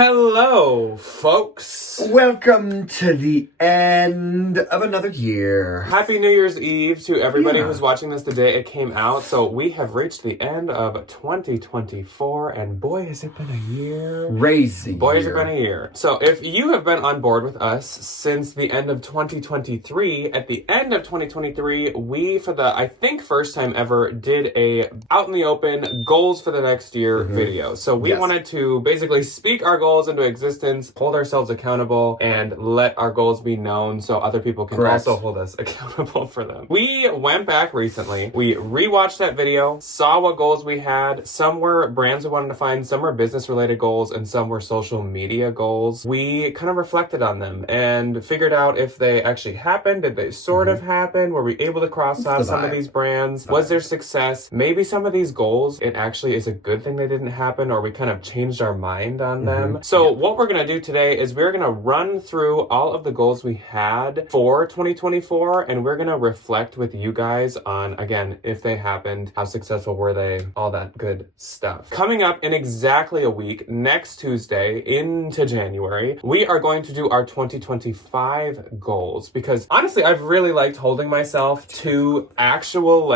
Hello, folks. Welcome to the end of another year. Happy New Year's Eve to everybody who's watching this the day it came out. So we have reached the end of 2024, and boy, has it been a year. Crazy Boy, has year. it been a year. So if you have been on board with us since the end of 2023, at the end of 2023, we, for the, I think, first time ever, did a out in the open goals for the next year video. So we wanted to basically speak our goals into existence, hold ourselves accountable, and let our goals be known so other people can also hold us accountable for them. We went back recently, we rewatched that video, saw what goals we had. Some were brands we wanted to find, some were business related goals, and some were social media goals. We kind of reflected on them and figured out if they actually happened, did they sort of happen, were we able to cross off some of these brands, was there success? Maybe some of these goals, it actually is a good thing they didn't happen, or we kind of changed our mind on them. So what we're going to do today is we're going to run through all of the goals we had for 2024, and we're going to reflect with you guys on, again, if they happened, how successful were they, all that good stuff. Coming up in exactly a week, next Tuesday into January, we are going to do our 2025 goals, because honestly, I've really liked holding myself to actual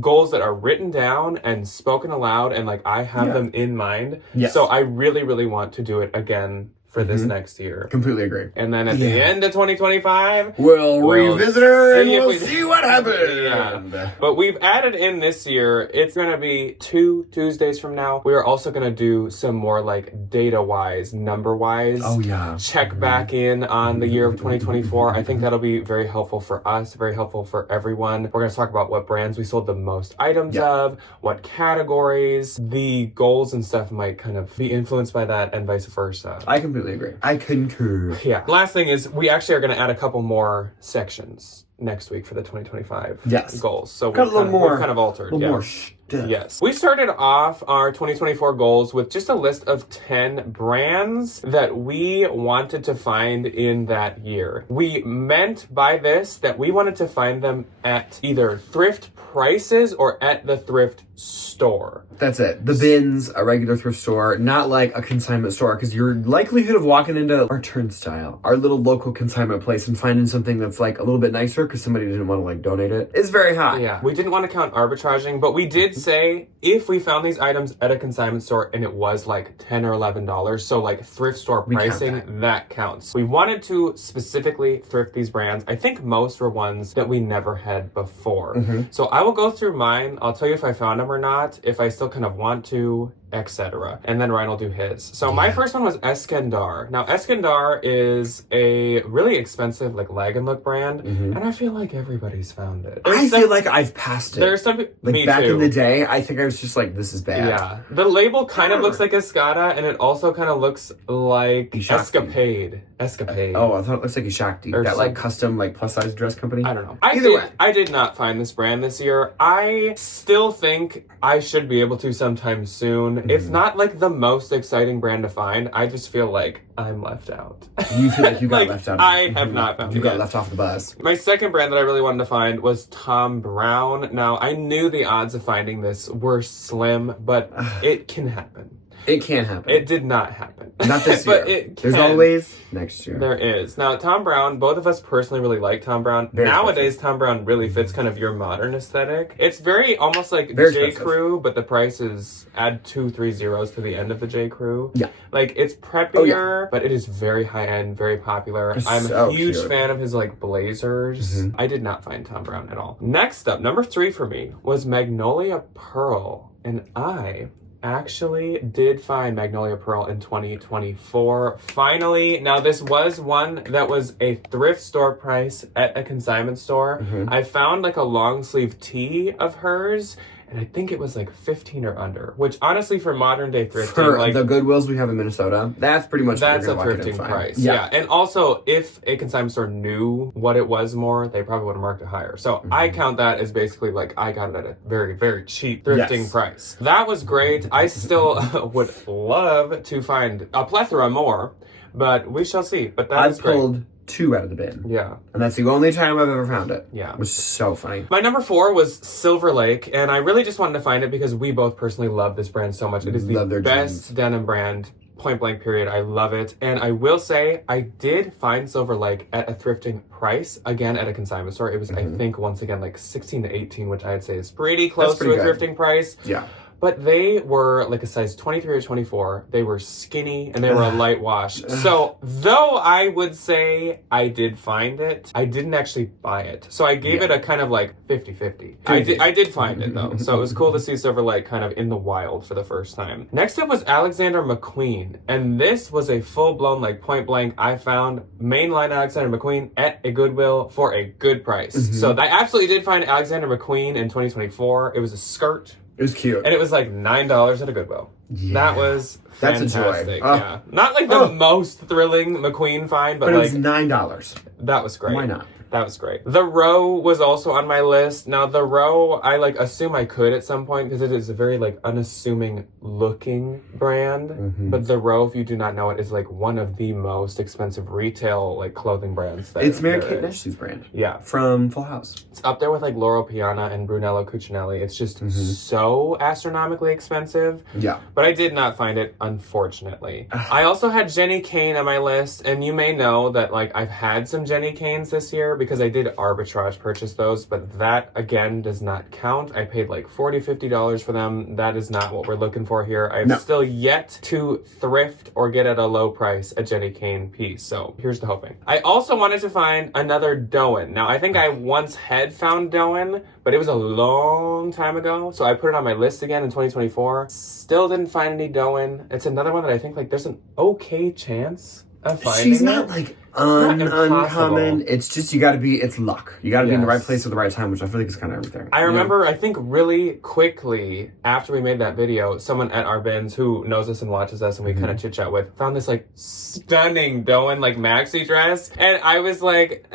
goals that are written down and spoken aloud, and I have them in mind. So I really want to do it again for this next year. Completely agree. And then at the end of 2025, we'll revisit her and we'll see what happened. Yeah. But we've added in this year, it's going to be 2 Tuesdays from now. We are also going to do some more data-wise, number-wise. Check back in on the year of 2024. I think that'll be very helpful for us, very helpful for everyone. We're going to talk about what brands we sold the most items of, what categories, the goals and stuff might kind of be influenced by that, and vice versa. I completely agree. I concur. Yeah. Last thing is we actually are going to add a couple more sections next week for the 2025 goals. So we're kind of altered. A little more Yes. We started off our 2024 goals with just a list of 10 brands that we wanted to find in that year. We meant by this that we wanted to find them at either thrift prices or at the thrift store. That's it. The bins, a regular thrift store, not like a consignment store, because your likelihood of walking into our turnstile, our little local consignment place, and finding something that's a little bit nicer because somebody didn't want to donate it is very high. Yeah. We didn't want to count arbitraging, but we did say if we found these items at a consignment store and it was $10 or $11, so thrift store pricing, that counts. We wanted to specifically thrift these brands. I think most were ones that we never had before. So I will go through mine. I'll tell you if I found them or not, if I still kind of want to, etc. And then Ryan will do his. So my first one was Eskandar. Now Eskandar is a really expensive lag and look brand, and I feel like everybody's found it. I feel like I've passed it. There's some back in the day, I think I was just this is bad. Yeah. The label kind of looks like Escada, and it also kind of looks like Escapade. Oh, I thought it looks like Ishakti. That custom plus size dress company. I don't know. Either way. I did not find this brand this year. I still think I should be able to sometime soon. It's not the most exciting brand to find. I just feel like I'm left out. You feel like you got left out. I have not found it. You got left off the bus. My second brand that I really wanted to find was Thom Browne. Now, I knew the odds of finding this were slim, but it can happen. It can happen. It did not happen. Not this year. But it There's always next year. There is. Now, Thom Browne, both of us personally really like Thom Browne. Nowadays, Thom Browne really fits kind of your modern aesthetic. It's very almost like J. Crew, but the price is add 2-3 zeros to the end of the J. Crew. Yeah. It's preppier, but it is very high-end, very popular. I'm a huge fan of his blazers. I did not find Thom Browne at all. Next up, number 3 for me was Magnolia Pearl. And I actually did find Magnolia Pearl in 2024. Finally. Now, this was one that was a thrift store price at a consignment store. I found a long sleeve tee of hers, and I think it was 15 or under, which honestly for modern day thrifting, for the Goodwills we have in Minnesota, that's pretty much that's a thrifting price. Yeah. And also if a consignment store knew what it was more, they probably would have marked it higher. So I count that as basically I got it at a very, very cheap thrifting price. That was great. I still would love to find a plethora more, but we shall see. But that was great. Pulled 2 out of the bin. Yeah. And that's the only time I've ever found it. Yeah. It was so funny. My number 4 was Silver Lake, and I really just wanted to find it because we both personally love this brand so much. It is the best denim brand point blank period. I love it. And I will say, I did find Silver Lake at a thrifting price, again, at a consignment store. It was, I think, once again, like 16 to 18, which I'd say is pretty close to a thrifting price. Yeah. But they were like a size 23 or 24. They were skinny and they were a light wash. So though I would say I did find it, I didn't actually buy it. So I gave it a kind of like 50-50. I did find it though. So it was cool to see Silver Lake kind of in the wild for the first time. Next up was Alexander McQueen. And this was a full-blown, like point blank, I found mainline Alexander McQueen at a Goodwill for a good price. So I absolutely did find Alexander McQueen in 2024. It was a skirt. It was cute. And it was like $9 at a Goodwill. Yeah. That was fantastic. That's a joy. Yeah. Not like the most thrilling McQueen find, but it like... was $9. That was great. Why not? That was great. The Row was also on my list. Now, The Row, I like assume I could at some point because it is a very like unassuming looking brand. But The Row, if you do not know it, is like one of the most expensive retail like clothing brands. It's Mary-Kate Ashley's brand. Yeah. From Full House. It's up there with like Loro Piana and Brunello Cucinelli. It's just so astronomically expensive. Yeah. But I did not find it, unfortunately. I also had Jenny Kane on my list, and you may know that like I've had some Jenny Kanes this year because I did arbitrage purchase those, but that again does not count. I paid like $40-$50 for them. That is not what we're looking for here. I've still yet to thrift or get at a low price a Jenny Kane piece. So here's to hoping. I also wanted to find another Doen. Now I think I once had found Doen, but it was a long time ago. So I put it on my list again in 2024. Still didn't find any Doen. It's another one that I think like there's an okay chance of finding. She's not like uncommon. It's just it's luck. You gotta be in the right place at the right time, which I feel like is kind of everything. I remember, I think really quickly after we made that video, someone at our bins who knows us and watches us and we kind of chit chat with found this like stunning Doen like maxi dress, and I was like,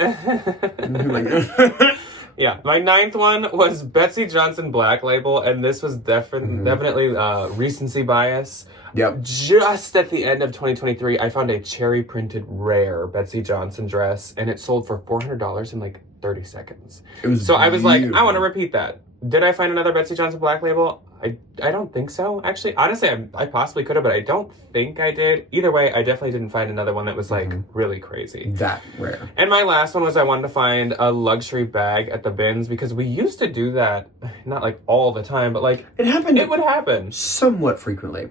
yeah. My ninth one was Betsy Johnson Black Label, and this was definitely recency bias. Yep. Just at the end of 2023, I found a cherry printed rare Betsy Johnson dress, and it sold for $400 in like 30 seconds. It was so I was like, I want to repeat that. Did I find another Betsy Johnson Black Label? I don't think so. Actually, honestly, I possibly could have, but I don't think I did. Either way, I definitely didn't find another one that was like really crazy. That rare. And my last one was I wanted to find a luxury bag at the bins because we used to do that, not like all the time, but like it would happen somewhat frequently.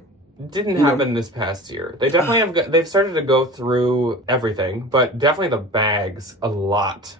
Didn't happen this past year. They definitely they've started to go through everything, but definitely the bags a lot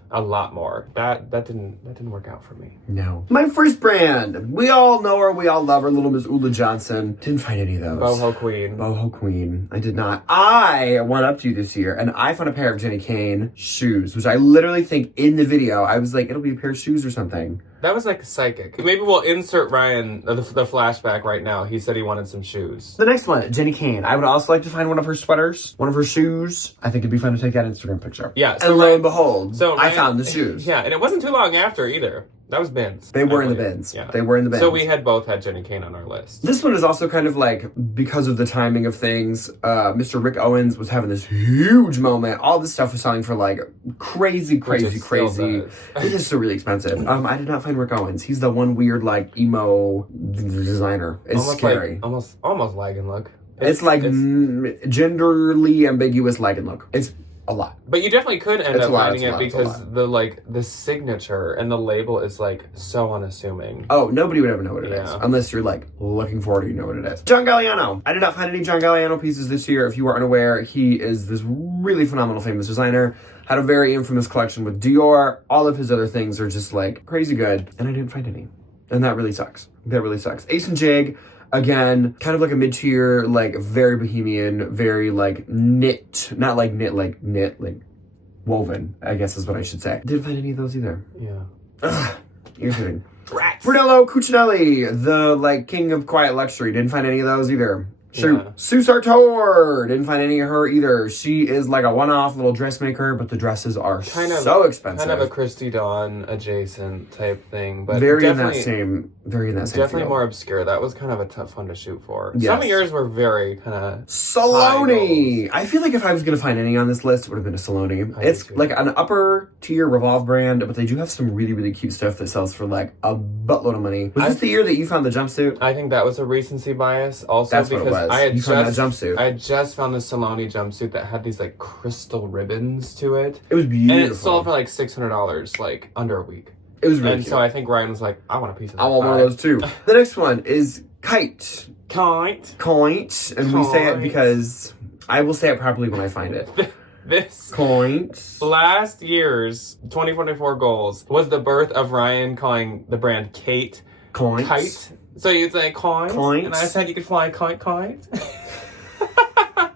more. That didn't work out for me. No. My first brand. We all know her, we all love her, Little Miss Ula Johnson. Didn't find any of those. Boho Queen. Boho Queen. I did not. I went up to you this year and I found a pair of Jenny Kane shoes, which I literally think in the video, I was like, it'll be a pair of shoes or something. That was like psychic. Maybe we'll insert Ryan, the flashback right now. He said he wanted some shoes. The next one, Jenny Kane. I would also like to find one of her sweaters, one of her shoes. I think it'd be fun to take that Instagram picture. Yeah. So and lo and behold, I Ryan, found the shoes. Yeah, and it wasn't too long after either. That was bins. They were in the bins. Yeah. They were in the bins. So we had both had Jenny Kane on our list. This one is also kind of like, because of the timing of things, Mr. Rick Owens was having this huge moment. All this stuff was selling for like crazy. It is still really expensive. I did not find Rick Owens. He's the one weird like emo designer. It's almost scary. Like, almost Lagan look. It's like genderly ambiguous Lagan look. It's a lot. But you definitely could end up finding it because the signature and the label is like so unassuming. Oh, nobody would ever know what it is unless you're like looking forward to you know what it is. John Galliano. I did not find any John Galliano pieces this year. If you are unaware, he is this really phenomenal famous designer. Had a very infamous collection with Dior. All of his other things are just like crazy good, and I didn't find any. And that really sucks. Ace and Jig. Again, kind of like a mid-tier, like very bohemian, very like knit, not like knit, like woven, I guess is what I should say. Didn't find any of those either. Yeah. Ugh, irritating. Rats. Brunello Cucinelli, the like king of quiet luxury. Didn't find any of those either. Sue Sartor, didn't find any of her either. She is like a one-off little dressmaker, but the dresses are so expensive. Kind of a Christy Dawn adjacent type thing, but very in that same definitely field. More obscure. That was kind of a tough one to shoot for. Yes. Some of yours were very kind of Saloni. I feel like if I was gonna find any on this list, it would have been a Saloni. It's like an upper tier Revolve brand, but they do have some really cute stuff that sells for like a buttload of money. Was this the year that you found the jumpsuit? I think that was a recency bias also. That's because was. You found that jumpsuit. I had just found this Saloni jumpsuit that had these like crystal ribbons to it. It was beautiful. And it sold for like $600, like under a week. It was really and cute. so I think Ryan was like, I want a piece of that. I want one of those too. The next one is kite. Kite. Kite. And we say it because I will say it properly when I find it. This Kite. last year's 2024 goals was the birth of Ryan calling the brand Kite. Kite. So you'd say kite. And I said you could fly kite.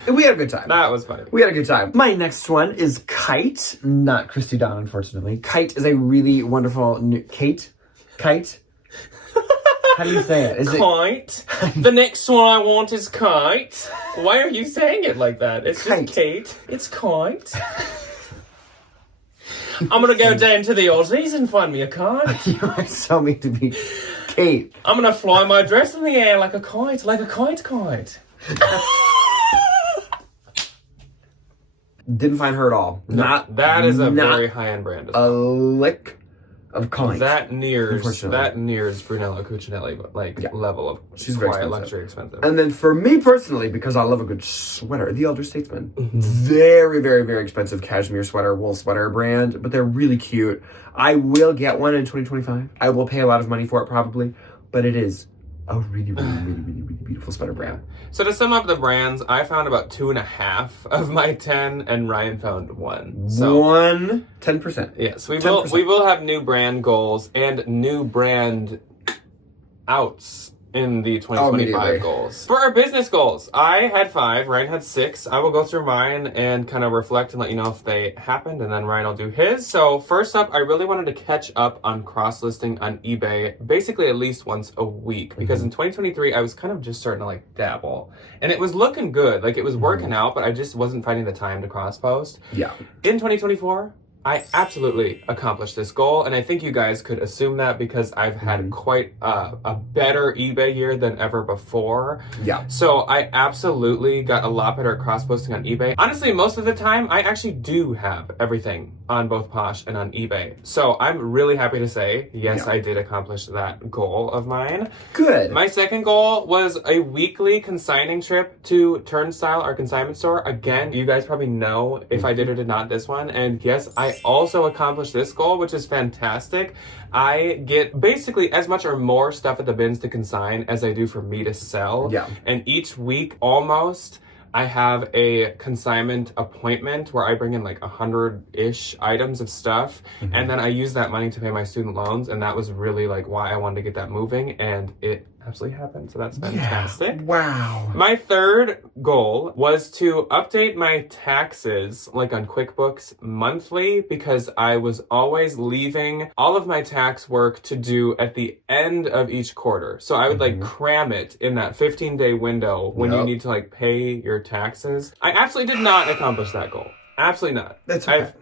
We had a good time. That was funny. We had a good time. My next one is Kite. Not Christy Dawn, unfortunately. Kite is a really wonderful new... Kite? How do you say it? Is Kite. The next one I want is Kite. Why are you saying it like that? It's Kite. just Kate. It's Kite. I'm gonna go down to the Aussies and find me a kite. You are so mean to me. Kate. I'm gonna fly my dress in the air like a kite. Like a kite. Didn't find her at all. That is a very high-end brand. A lick of kite. That nears Brunello Cucinelli level of She's very quiet expensive. luxury expensive. And then for me personally, because I love a good sweater, the Elder Statesman. Mm-hmm. Very, very, very expensive cashmere sweater, wool sweater brand, but they're really cute. I will get one in 2025. I will pay a lot of money for it probably, but it is a really, really, really, really, really beautiful sweater brand. So to sum up the brands, I found about 2.5 of my 10, and Ryan found 1. So 10%. yes, we 10%. will have new brand goals and new brand outs in the 2025 goals. For our business goals, I had 5, Ryan had 6. I will go through mine and kind of reflect and let you know if they happened, and then Ryan will do his. So first up, I really wanted to catch up on cross-listing on eBay basically at least once a week, because in 2023, I was kind of just starting to like dabble. And it was looking good, like it was working out, but I just wasn't finding the time to cross-post. Yeah. In 2024, I absolutely accomplished this goal, and I think you guys could assume that because I've had quite a better eBay year than ever before. Yeah. So I absolutely got a lot better at cross-posting on eBay. Honestly, most of the time, I actually do have everything on both Posh and on eBay. So I'm really happy to say, yes, I did accomplish that goal of mine. Good. My second goal was a weekly consigning trip to Turnstile, our consignment store. Again, you guys probably know if I did or did not this one. And yes, I also accomplished this goal, which is fantastic. I get basically as much or more stuff at the bins to consign as I do for me to sell. Yeah. And each week, almost, I have a consignment appointment where I bring in like 100-ish items of stuff, and then I use that money to pay my student loans, and that was really like why I wanted to get that moving, and it absolutely happened, so that's fantastic. Yeah. Wow. My third goal was to update my taxes like on QuickBooks monthly, because I was always leaving all of my tax work to do at the end of each quarter. So I would like cram it in that 15-day window when you need to like pay your taxes. I absolutely did not accomplish that goal. Absolutely not. That's okay.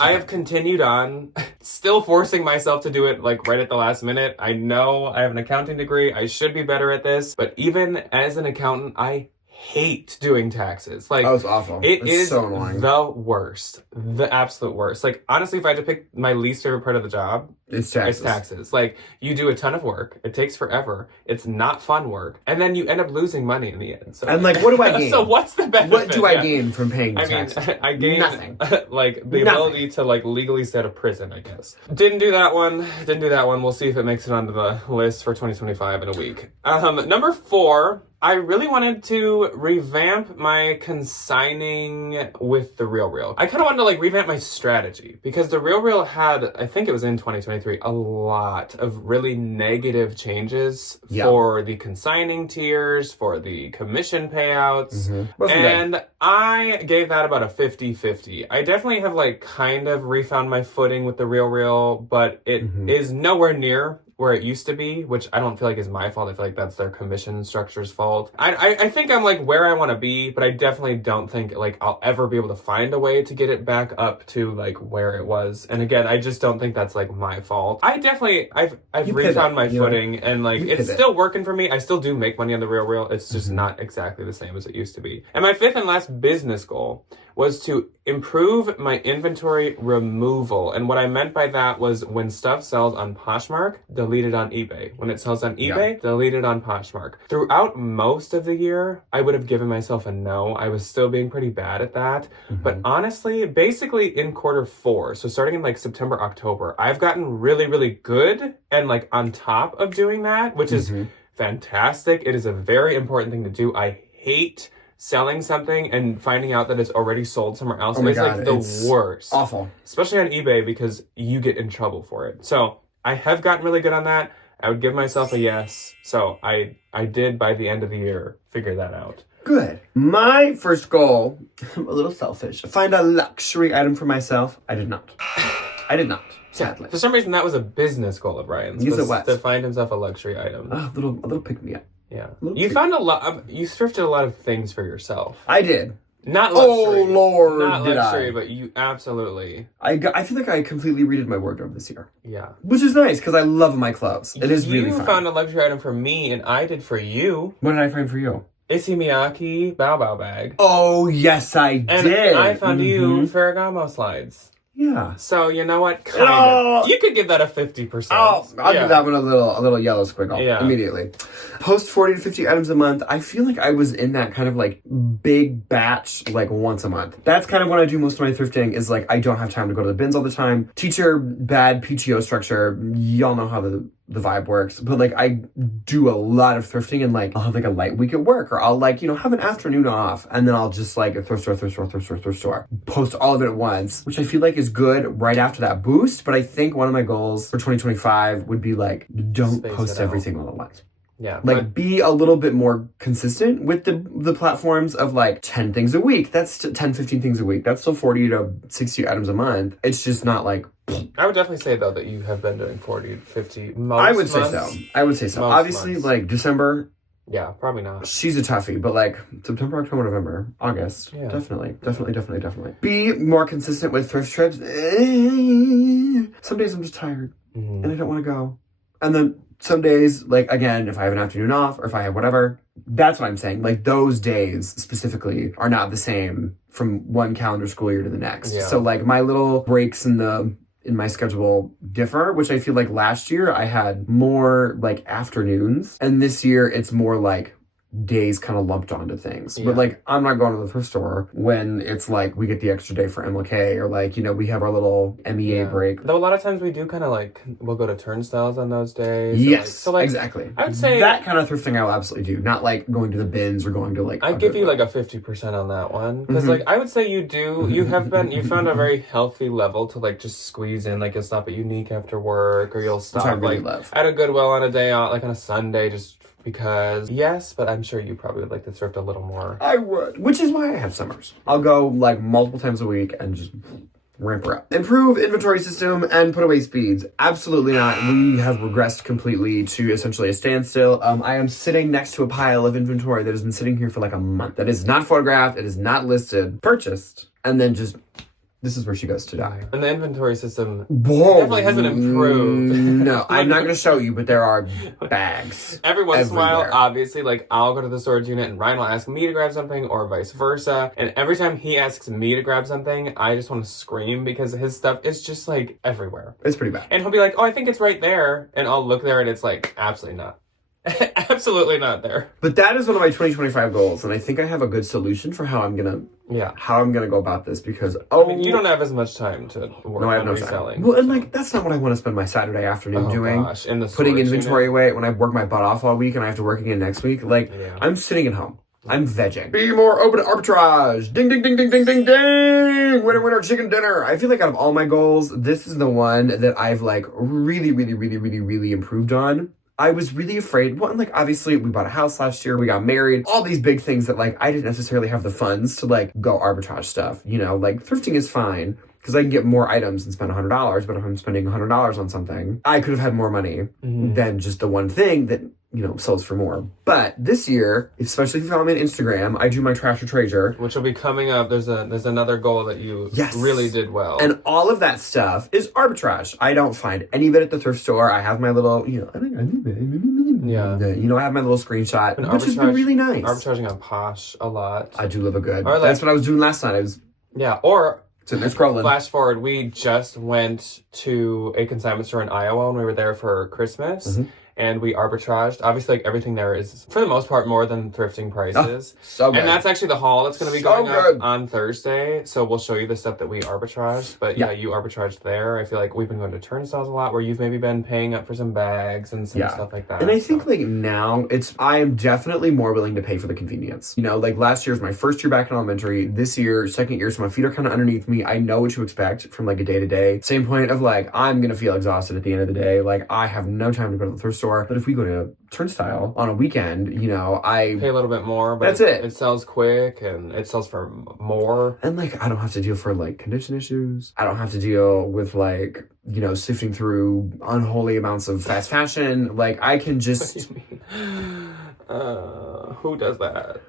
I have continued on, still forcing myself to do it like right at the last minute. I know I have an accounting degree. I should be better at this. But even as an accountant, I hate doing taxes. Like, oh, it's awful. It's so annoying. The worst. The absolute worst. Like, honestly, if I had to pick my least favorite part of the job, it's taxes. It's taxes. Like, you do a ton of work. It takes forever. It's not fun work. And then you end up losing money in the end. So, and like, what do I gain? So what's the benefit? What do I gain from paying taxes? I gain nothing. Like the ability to like legally stay out of prison, I guess. Didn't do that one. We'll see if it makes it onto the list for 2025 in a week. Number 4, I really wanted to revamp my consigning with the RealReal. I kind of wanted to like revamp my strategy, because the RealReal had, I think it was in 2023, a lot of really negative changes for the consigning tiers, for the commission payouts. And I gave that about a 50-50. I definitely have like kind of refound my footing with the RealReal, but it is nowhere near where it used to be, which I don't feel like is my fault. I feel like that's their commission structure's fault. I think I'm like where I want to be, but I definitely don't think like I'll ever be able to find a way to get it back up to like where it was. And again, I just don't think that's like my fault. I've refound my footing, and like it's still working for me. I still do make money on the RealReal. It's just not exactly the same as it used to be. And my 5th and last business goal was to improve my inventory removal. And what I meant by that was when stuff sells on Poshmark, delete it on eBay. When it sells on eBay, delete it on Poshmark. Throughout most of the year, I would have given myself a no. I was still being pretty bad at that. But honestly, basically in Q4, so starting in like September, October, I've gotten really, really good and like on top of doing that, which is fantastic. It is a very important thing to do. I hate selling something and finding out that it's already sold somewhere else. It's like the worst. Awful. Especially on eBay because you get in trouble for it. So I have gotten really good on that. I would give myself a yes. So I did by the end of the year figure that out. Good. My first goal, I'm a little selfish, find a luxury item for myself. I did not. Sadly. For some reason, that was a business goal of Ryan's. Use it what? To find himself a luxury item. A little pick-me-up. Yeah. You found a lot, you thrifted a lot of things for yourself. I did. Not luxury. Oh, Lord, not did luxury, I. but you absolutely. I feel like I completely redid my wardrobe this year. Yeah. Which is nice, because I love my clothes. It is really fun. You found a luxury item for me, and I did for you. What did I find for you? Issey Miyake Bow Bow bag. Oh, yes, I did. And I found you Ferragamo slides. Yeah. So, you know what? Kind of. You could give that a 50%. I'll give that one a little yellow squiggle immediately. Post 40 to 50 items a month. I feel like I was in that kind of like big batch like once a month. That's kind of when I do most of my thrifting is like I don't have time to go to the bins all the time. Teacher, bad PTO structure. Y'all know how the vibe works. But like I do a lot of thrifting and like I'll have like a light week at work or I'll like, have an afternoon off and then I'll just like thrift store. Post all of it at once, which I feel like is good right after that boost. But I think one of my goals for 2025 would be like, don't post everything all at once. Yeah. Like be a little bit more consistent with the platforms of like 10 things a week. That's 10, 15 things a week. That's still 40 to 60 items a month. It's just not like... I would definitely say though that you have been doing 40 to 50 most I would months. say so. Obviously months. Like December... Yeah, probably not. She's a toughie, but like September, October, November, August. Yeah. Definitely. Be more consistent with thrift trips. Some days I'm just tired and I don't want to go. And then some days, like, again, if I have an afternoon off or if I have whatever, that's what I'm saying. Like, those days specifically are not the same from one calendar school year to the next. Yeah. So, like, my little breaks in my schedule differ, which I feel like last year I had more, like, afternoons. And this year it's more, like, days kind of lumped onto things. But like I'm not going to the thrift store when it's like we get the extra day for MLK or like we have our little MEA break. Though a lot of times we do kind of like we'll go to Turnstiles on those days. Yes, so like, exactly. I would say that kind of thrifting I will absolutely do. Not like going to the bins or going to like I'd give you like a 50% on that one because like I would say you found a very healthy level to like just squeeze in. Like you'll stop at Unique after work or you'll stop really like at a Goodwill on a day out, like on a Sunday, just because but I'm sure you probably would like to thrift a little more. I would, which is why I have summers. I'll go like multiple times a week and just ramp her up. Improve inventory system and put away speeds. Absolutely not. We have regressed completely to essentially a standstill. I am sitting next to a pile of inventory that has been sitting here for like a month. That is not photographed. It is not listed. Purchased. And then just... This is where she goes to die. And the inventory system definitely hasn't improved. No, I'm not going to show you, but there are bags. Every once in a while, obviously, like, I'll go to the storage unit and Ryan will ask me to grab something or vice versa. And every time he asks me to grab something, I just want to scream because his stuff is just, like, everywhere. It's pretty bad. And he'll be like, oh, I think it's right there. And I'll look there and it's like, absolutely not. Absolutely not there. But that is one of my 2025 goals, and I think I have a good solution for how I'm gonna go about this because you don't have as much time to work on reselling. Well, and like that's not what I want to spend my Saturday afternoon doing. Gosh, in the putting inventory away when I work my butt off all week and I have to work again next week. Like I'm sitting at home. I'm vegging. Be more open to arbitrage. Ding, ding, ding, ding, ding, ding, ding. Winner, winner, chicken dinner. I feel like out of all my goals, this is the one that I've like really, really, really, really, really improved on. I was really afraid. Well, and like, obviously, we bought a house last year. We got married. All these big things that, like, I didn't necessarily have the funds to, like, go arbitrage stuff. Like, thrifting is fine because I can get more items and spend $100. But if I'm spending $100 on something, I could have had more money than just the one thing that, sells for more. But this year, especially if you follow me on Instagram, I do my trash or treasure. Which will be coming up. There's another goal that you really did well. And all of that stuff is arbitrage. I don't find any of it at the thrift store. I have my little, I think I do that. I have my little screenshot, which has been really nice. Arbitraging on Posh a lot. I do love a good. That's what I was doing last night. Yeah, or So they're scrolling. flash forward, we just went to a consignment store in Iowa when we were there for Christmas. And we arbitraged. Obviously, like, everything there is, for the most part, more than thrifting prices. So good. And that's actually the haul that's going to be going up on Thursday. So we'll show you the stuff that we arbitraged. But yeah, you arbitraged there. I feel like we've been going to turnstiles a lot, where you've maybe been paying up for some bags and some stuff like that. And I think like now I am definitely more willing to pay for the convenience. You know, like last year was my first year back in elementary. This year, second year, so my feet are kind of underneath me. I know what to expect from like a day to day. Same point of like, I'm going to feel exhausted at the end of the day. Like I have no time to go to the thrift store. But if we go to Turnstile on a weekend, you know, I pay a little bit more, but that's it. It sells quick and it sells for more. And like, I don't have to deal for like condition issues. I don't have to deal with like, you know, sifting through unholy amounts of fast fashion. Like I can just. What do you mean? Who does that?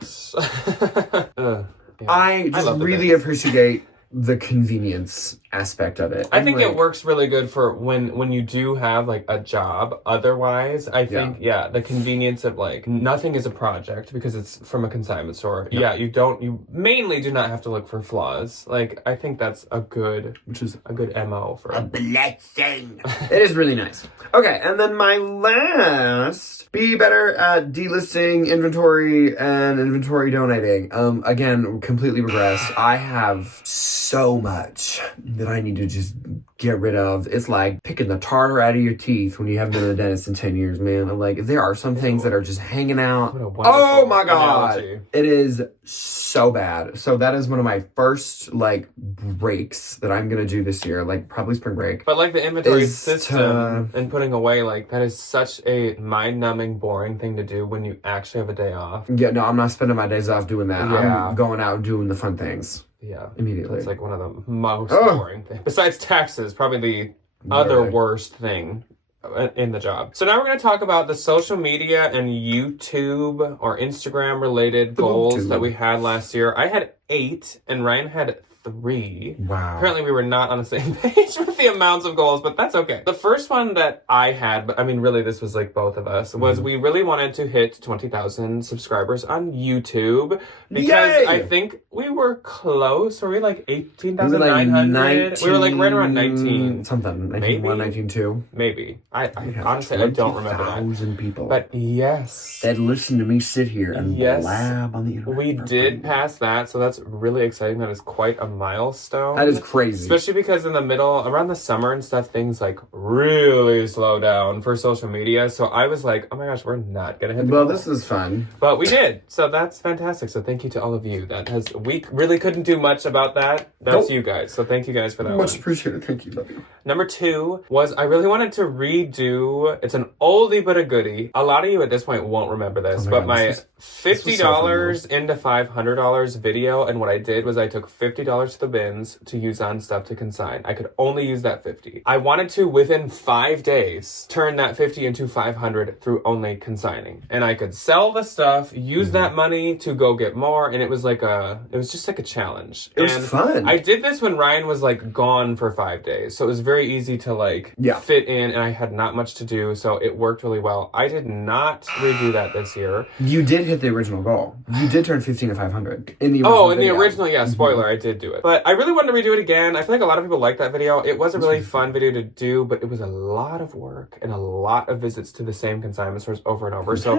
I just really appreciate the convenience aspect of it. I think it works really good for when you do have like a job. Otherwise, I think the convenience of like nothing is a project because it's from a consignment store. Yeah, you mainly do not have to look for flaws. Like I think that's a good MO for a blessing. It is really nice. Okay, and then my last, be better at delisting inventory and inventory donating. Again, completely regressed. I have so much that I need to just get rid of. It's like picking the tartar out of your teeth when you haven't been to the dentist in 10 years, man. Like there are some things that are just hanging out. Oh my God. Analogy. It is so bad. So that is one of my first like breaks that I'm going to do this year, like probably spring break. But like the inventory system and putting away, like that is such a mind-numbing, boring thing to do when you actually have a day off. Yeah, no, I'm not spending my days off doing that. Yeah. I'm going out and doing the fun things. Yeah. Immediately. It's like one of the most boring things. Besides taxes, probably the other worst thing in the job. So now we're going to talk about the social media and YouTube or Instagram related goals that we had last year. I had 8 and Ryan had 3. Wow. Apparently we were not on the same page with the amounts of goals, but that's okay. The first one that I had, but I mean really this was like both of us, was we really wanted to hit 20,000 subscribers on YouTube because I think we were close. Were we like 18,900? We were like right around 19. Something. 19.1, 19.2. Maybe. I honestly I don't remember that. 20,000 people. But yes. That listen to me sit here and blab on the internet. We did pass that, so that's really exciting. That is quite a milestone. That is crazy. Especially because in the middle, around the summer and stuff, things like really slow down for social media. So I was like, oh my gosh, we're not going to hit the goal. This is fun. But we did. So that's fantastic. So thank you to all of you. We really couldn't do much about that. That's you guys. So thank you guys for that. Much appreciated. Thank you. Love you. Number 2 was I really wanted to redo, it's an oldie but a goodie. A lot of you at this point won't remember this, but my $50 into $500 video, and what I did was I took $50 to the bins to use on stuff to consign. I could only use that $50. I wanted to, within 5 days, turn that $50 into $500 through only consigning. And I could sell the stuff, use that money to go get more, and it was just like a challenge. It was fun. I did this when Ryan was like gone for 5 days, so it was very easy to like fit in, and I had not much to do, so it worked really well. I did not redo that this year. You did hit the original goal. You did turn 15 to 500 in the original spoiler, I did do it. But I really wanted to redo it again. I feel like a lot of people liked that video. It was a really fun video to do, but it was a lot of work and a lot of visits to the same consignment stores over and over. So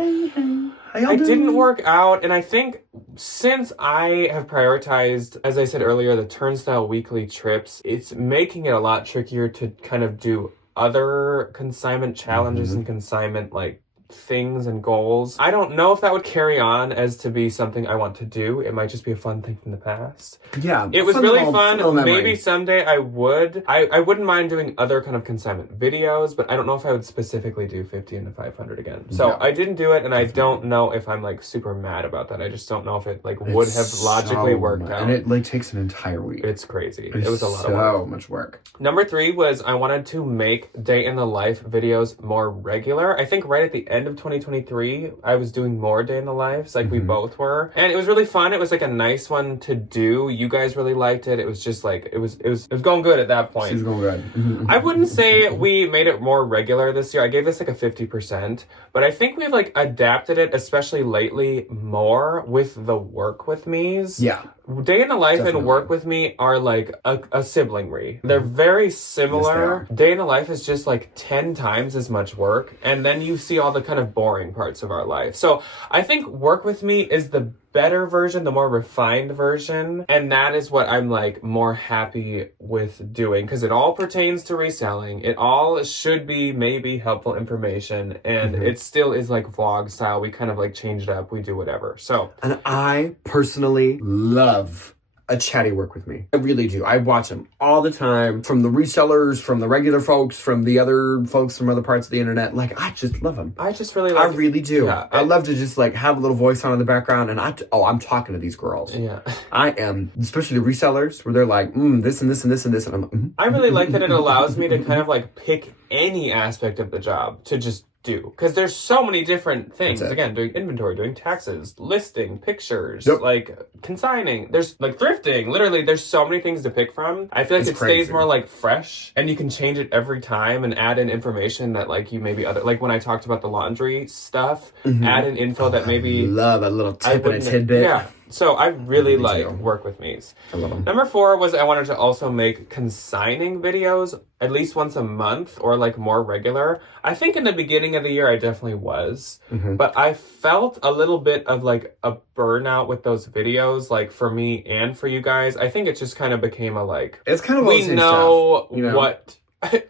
it didn't work out, and I think since I have prioritized, as I said earlier, the Turnstile weekly trips, it's making it a lot trickier to kind of do other consignment challenges and consignment like things and goals. I don't know if that would carry on as to be something I want to do. It might just be a fun thing from the past. Yeah. It was really fun. Maybe someday I would. I wouldn't mind doing other kind of consignment videos, but I don't know if I would specifically do 50 and the 500 again. So I didn't do it, and I don't know if I'm like super mad about that. I just don't know if it like would have logically worked out. And it like takes an entire week. It's crazy. It was a lot of work. So much work. Number 3 was I wanted to make day in the life videos more regular. I think right at the end of 2023, I was doing more day in the lives, like we both were, and it was really fun. It was like a nice one to do. You guys really liked it. It was just like it was going good at that point. It was going good. I wouldn't say we made it more regular this year. I gave this like a 50%, but I think we've like adapted it, especially lately, more with the work with me's. Yeah. Day in the Life Definitely. and Work With Me are like a sibling-ry. They're very similar. Yes, they are. Day in the Life is just like 10 times as much work, and then you see all the kind of boring parts of our life. So I think Work With Me is the better version, the more refined version, and that is what I'm like more happy with doing, because it all pertains to reselling. It all should be maybe helpful information, and it still is like vlog style. We kind of like change it up, we do whatever. So, And I personally love a chatty Work With Me. I really do. I watch them all the time, from the resellers, from the regular folks, from the other folks from other parts of the internet. Like, I just love them. I just really I like really do. Yeah, I love to just like have a little voice on in the background, and I'm talking to these girls. Yeah. I am, especially the resellers, where they're like, this and this and this and this, and I'm like, I really like that it allows me to kind of like pick any aspect of the job to just do, because there's so many different things. Again, doing inventory, doing taxes, listing, pictures, like consigning, there's like thrifting. Literally, there's so many things to pick from. I feel like it stays more like fresh, and you can change it every time and add in information that like you maybe other, like when I talked about the laundry stuff, add in info that maybe love a little tip and a tidbit. Yeah. So I really like Work With Me's. I love them. Number 4 was I wanted to also make consigning videos at least once a month, or like more regular. I think in the beginning of the year I definitely was, but I felt a little bit of like a burnout with those videos, like for me and for you guys. I think it just kind of became a like, It's kind of we know stuff, you know? what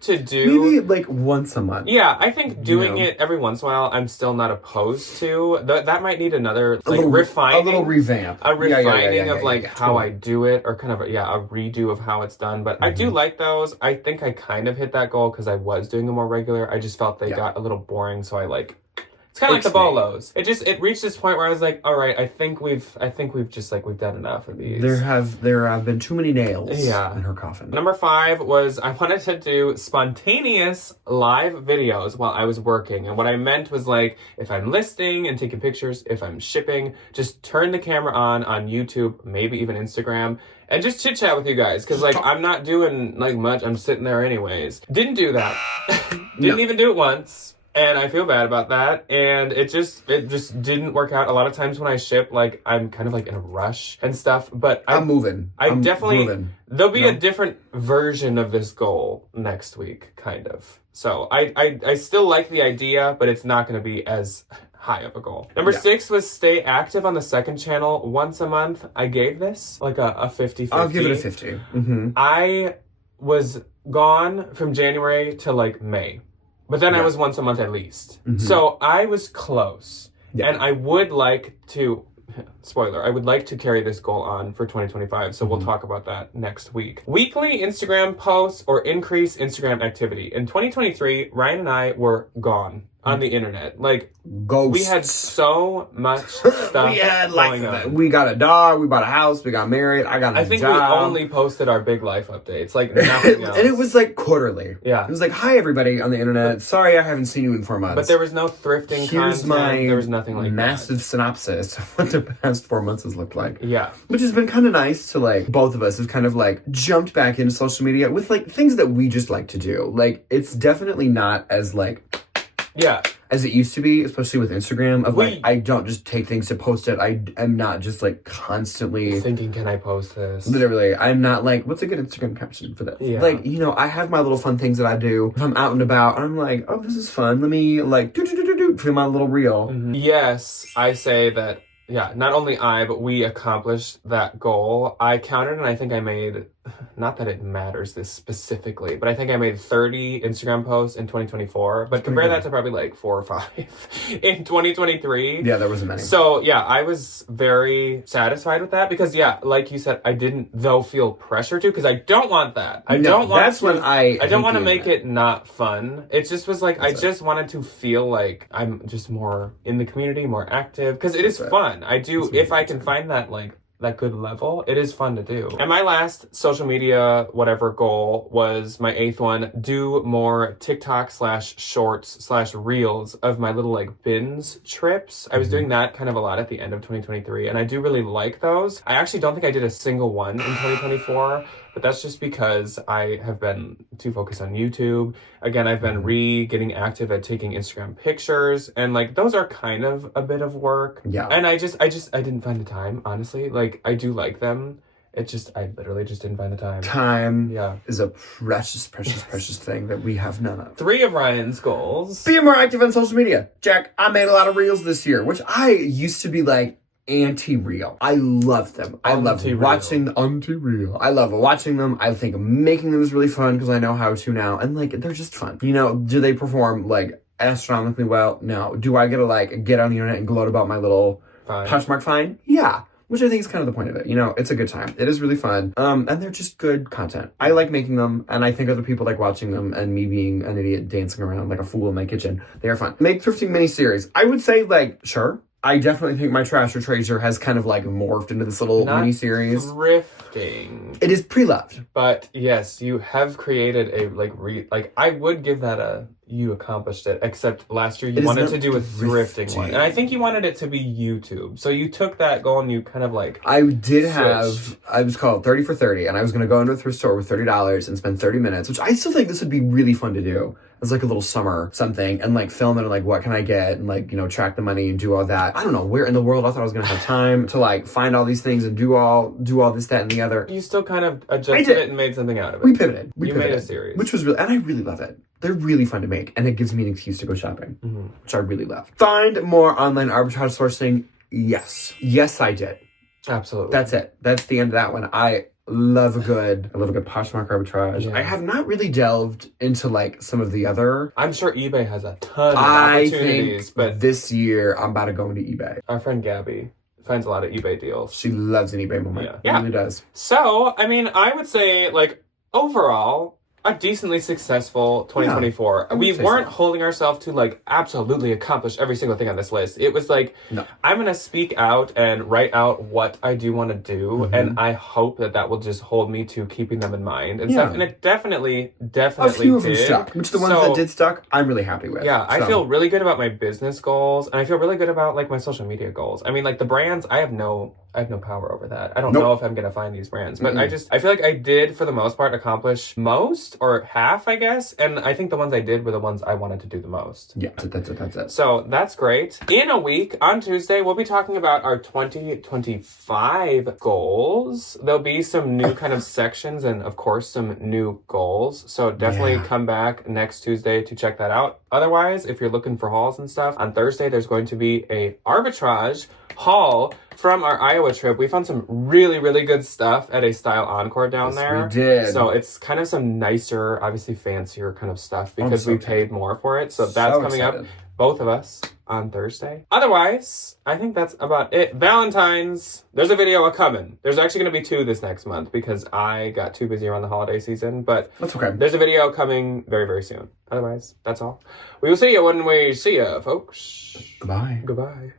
to do. Maybe like once a month. Yeah, I think doing it every once in a while, I'm still not opposed to. That might need another like refining, a little revamp, a refining of like how totally. I do it, or kind of a redo of how it's done. But I do like those. I think I kind of hit that goal because I was doing them more regular. I just felt they got a little boring, so I like. It's kind of like the bolos. It reached this point where I was like, all right, I think we've done enough of these. There have been too many nails in her coffin. Number 5 was I wanted to do spontaneous live videos while I was working. And what I meant was like, if I'm listing and taking pictures, if I'm shipping, just turn the camera on YouTube, maybe even Instagram, and just chit chat with you guys. Cause like, I'm not doing like much. I'm sitting there anyways. Didn't do that. Didn't even do it once. And I feel bad about that. And it just didn't work out. A lot of times when I ship, like I'm kind of like in a rush and stuff, but I'm moving. I'm definitely, there'll be a different version of this goal next week, kind of. So I still like the idea, but it's not going to be as high of a goal. Number 6 was stay active on the second channel once a month. I gave this like a 50-50. I'll give it a 50. I was gone from January to like May. But then I was once a month at least. So I was close. And I would like to, spoiler, I would like to carry this goal on for 2025. So we'll talk about that next week. Weekly Instagram posts or increase Instagram activity. In 2023, Ryan and I were gone on the internet. Like, Ghosts. we had so much stuff going on. We got a dog, we bought a house, we got married, I got a job. I think we only posted our big life updates, like nothing else. And it was like quarterly. Yeah. It was like, hi everybody on the internet. Sorry I haven't seen you in 4 months. But there was no thrifting Here's content. There was nothing like massive synopsis of what the past 4 months has looked like. Yeah. Which has been kind of nice to like, both of us have kind of like jumped back into social media with like things that we just like to do. Like, it's definitely not as like... as it used to be, especially with Instagram, of like, I don't just take things to post it. I am not just like constantly thinking, can I post this? Literally, I'm not like, what's a good Instagram caption for this? Yeah. Like, you know, I have my little fun things that I do. If I'm out and about, and I'm like, oh, this is fun. Let me like, do my little reel. Yes, I say that, not only I, but we accomplished that goal. I counted and I think I made, not that it matters this specifically, but I think I made 30 Instagram posts in 2024. But compare that to probably like 4 or 5 in 2023. Yeah, there wasn't many. So I was very satisfied with that because like you said, I didn't though feel pressure to, because I don't want that. I don't want to make it not fun. It just was like, I just wanted to feel like I'm just more in the community, more active, because it is fun. I do, if I can find that like that good level, it is fun to do. And my last social media whatever goal was my 8th one, do more TikTok /shorts /reels of my little like bins trips. I was doing that kind of a lot at the end of 2023, and I do really like those. I actually don't think I did a single one in 2024, but that's just because I have been too focused on YouTube. Again, I've been getting active at taking Instagram pictures, and like those are kind of a bit of work. Yeah. And I didn't find the time, honestly. Like, like, I do like them. It just, I literally just didn't find the time. Time Yeah. is a precious, precious, precious thing that we have none of. 3 of Ryan's goals. Be more active on social media. Jack, I made a lot of reels this year, which I used to be like anti-reel. I love them. I love watching the anti-reel. I love watching them. I think making them is really fun because I know how to now. And like, they're just fun. You know, do they perform like astronomically well? No. Do I get to like get on the internet and gloat about my little Poshmark find? Yeah. Which I think is kind of the point of it. You know, it's a good time. It is really fun. And they're just good content. I like making them, and I think other people like watching them, and me being an idiot dancing around like a fool in my kitchen. They are fun. Make thrifting mini-series. I would say, like, sure. I definitely think my Trash or Treasure has kind of like morphed into this little mini-series. Thrifting. It is pre-loved. But yes, you have created a like I would give that you accomplished it, except last year you wanted to do a thrifting one. And I think you wanted it to be YouTube. So you took that goal and you kind of like I was called 30 for 30, and I was gonna go into a thrift store with $30 and spend 30 minutes, which I still think this would be really fun to do. As like a little summer something, and like film it and like what can I get, and like, you know, track the money and do all that. I don't know where in the world I thought I was gonna have time to like find all these things and do all this, that, and the other. You still kind of adjusted it and made something out of it. We pivoted. You made a series. Which was really, and I really love it. They're really fun to make, and it gives me an excuse to go shopping, which I really love. Find more online arbitrage sourcing. Yes, I did. Absolutely. That's it. That's the end of that one. I love a good Poshmark arbitrage. Yeah. I have not really delved into like some of the other. I'm sure eBay has a ton of opportunities, but this year I'm about to go into eBay. Our friend Gabby finds a lot of eBay deals. She loves an eBay moment. Yeah. She really does. So, I mean, I would say like overall, a decently successful 2024. Yeah, we weren't holding ourselves to like absolutely accomplish every single thing on this list. It was like, I'm going to speak out and write out what I do want to do. And I hope that will just hold me to keeping them in mind and stuff. And it definitely a few of them stuck. Which the ones that did stuck, I'm really happy with. Yeah, I feel really good about my business goals, and I feel really good about like my social media goals. I mean, like the brands, I have no power over that. I don't know if I'm going to find these brands, but I feel like I did for the most part accomplish most or half, I guess. And I think the ones I did were the ones I wanted to do the most. Yeah, that's it. So that's great. In a week, on Tuesday, we'll be talking about our 2025 goals. There'll be some new kind of sections and, of course, some new goals. So definitely come back next Tuesday to check that out. Otherwise, if you're looking for hauls and stuff, on Thursday, there's going to be a arbitrage haul from our Iowa trip. We found some really, really good stuff at a Style Encore down there. We did. So it's kind of some nicer, obviously fancier kind of stuff because we paid more for it. So that's coming up, both of us, on Thursday. Otherwise, I think that's about it. Valentines, there's a video coming. There's actually going to be 2 this next month because I got too busy around the holiday season. But that's okay. There's a video coming very, very soon. Otherwise, that's all. We will see you when we see you, folks. Goodbye. Goodbye.